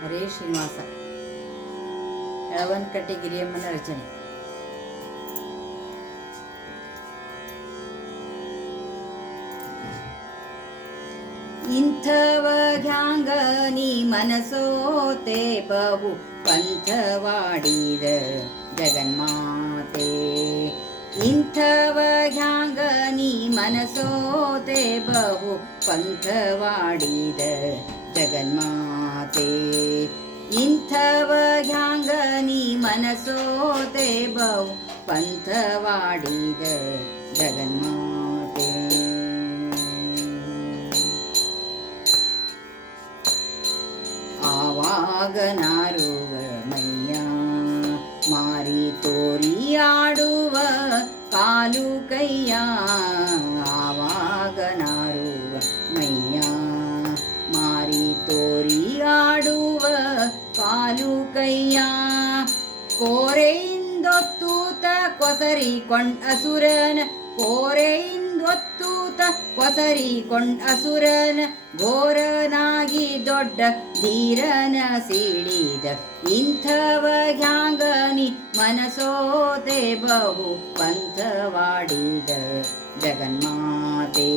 ಹರೇ ಶ್ರೀನಿವಾಸ. ಎಳವನಕಟ್ಟೆ ಗಿರಿಯಮ್ಮನ ರಚನೆ. ಇಂಥವಗ್ಯಾಂಗ ನೀ ಮನಸೋತೆ ಬಹು ಪಂಥವಾಡಿದ ಜಗನ್ಮಾತೆ. ಇಂಥವಗ್ಯಾಂಗ ನೀ ಮನಸೋತೆ ಬಹು ಪಂಥವಾಡಿದ ಜಗನ್ಮಾತೆ. ಇಂಥವಗ್ಯಾಂಗ ನೀ ಮನಸೋತೆ ಬಹು ಪಂಥವಾಡಿದ ಜಗನ್ಮಾತೆ. ಆವಾಗ ನಾರುವ ಮೈಯ ಮಾರಿ ತೋರಿ ಆಡುವ ಕಾಲು ಕೈಯ. ಆವಾಗ ನಾರುವ ಮೈಯ ಮಾರಿ ತೋರಿ ಆಡುವ ಕಾಲು ಕೈಯ. ಕೋರೆಯಿಂದೊತ್ತೂತ ಕೊಸರಿಕೊಂಡ ಅಸುರನ, ಕೋರೆಯಿಂದೊತ್ತೂತ ಕೊಸರಿಕೊಂಡ ಅಸುರನ. ಘೋರನಾಗಿ ದೊಡ್ಡ ಧೀರನ ಸೀಳಿದ ಇಂಥವಗ್ಯಾಂಗ ನೀ ಮನಸೋತೆ ಬಹು ಪಂಥವಾಡಿದ ಜಗನ್ಮಾತೆ.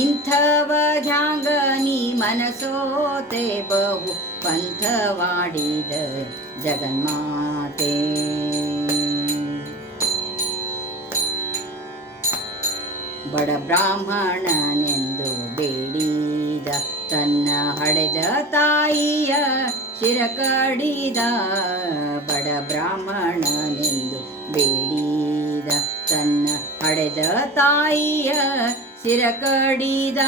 ಇಂಥವಗ್ಯಾಂಗ ನೀ ಮನಸೋತೆ ಬಹು ಪಂಥವಾಡಿದ ಜಗನ್ಮಾತೆ. ಬಡ ಬ್ರಾಹ್ಮಣನೆಂದು ಬೇಡಿದ ತನ್ನ ಹಡೆದ ತಾಯಿಯ ಶಿರ ಕಡಿದ. ಬಡ ಬ್ರಾಹ್ಮಣನೆಂದು ಬೇಡಿದ ತನ್ನ ಹಡೆದ ತಾಯಿಯ ಶಿರ ಕಡಿದ.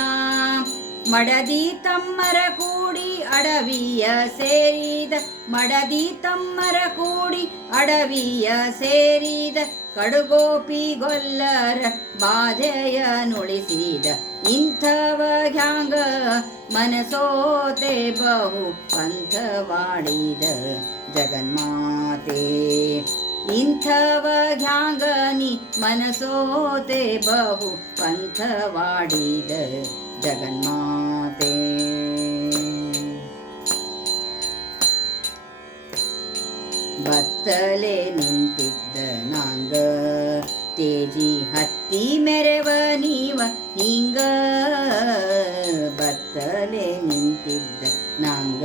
ಮಡದಿ ತಮ್ಮರ ಕೂಡಿ ಅಡವಿಯ ಸೇರಿದ, ಮಡದಿ ತಮ್ಮರ ಕೂಡಿ ಅಡವಿಯ ಸೇರಿದ. ಕಡುಗೋಪಿಗೊಲ್ಲರ ಬಾಧೆಯ ನುಳಿಸಿದ ಇಂಥವಗ್ಯಾಂಗ ಮನಸೋತೆ ಬಹು ಪಂಥವಾಡಿದ ಜಗನ್ಮಾತೆ. ಇಂಥವಗ್ಯಾಂಗ ನೀ ಮನಸೋತೆ ಬಹು ಪಂಥವಾಡಿದ ಜಗನ್ಮಾತೆ. ಬತ್ತಲೆ ನಿಂತಿದ್ದ ನಾಂಗ ತೇಜಿ ಹತ್ತಿ ಮೆರೆವ ನೀವ ಹಿಂಗ. ಬತ್ತಲೆ ನಿಂತಿದ್ದ ನಾಂಗ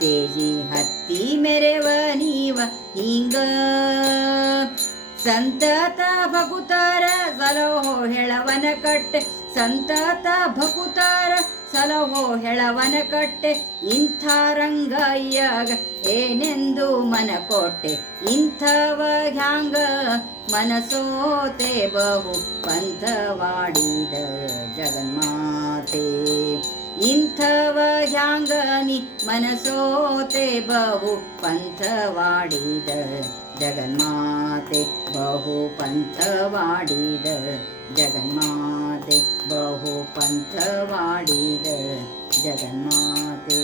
ತೇಜಿ ಹತ್ತಿ ಮೆರೆವ ನೀವ ಹಿಂಗ. ಸಂತತ ಭಕುತರ ಸಲಹೋ ಹೆಳವನಕಟ್ಟೆ, ಸಂತತ ಭಕುತರ ಸಲಹೋ ಹೆಳವನಕಟ್ಟೆ. ಇಂಥ ರಂಗಯ್ಯಗ ಏನೆಂದು ಮನ ಕೊಟ್ಟೆ. ಇಂಥವಗ್ಯಾಂಗ ಮನಸೋತೆ ಬಹು ಪಂಥವಾಡಿದ ಜಗನ್ಮಾತೆ. ಇಂಥವಗ್ಯಾಂಗ ನೀ ಮನಸೋತೆ ಬಹು ಪಂಥವಾಡಿದ ಜಗನ್ಮಾತೆ. ಬಹು ಪಂಥವಾಡಿದ ಜಗನ್ಮಾತೆ. ಬಹು ಪಂಥವಾಡಿದ ಜಗನ್ಮಾತೆ.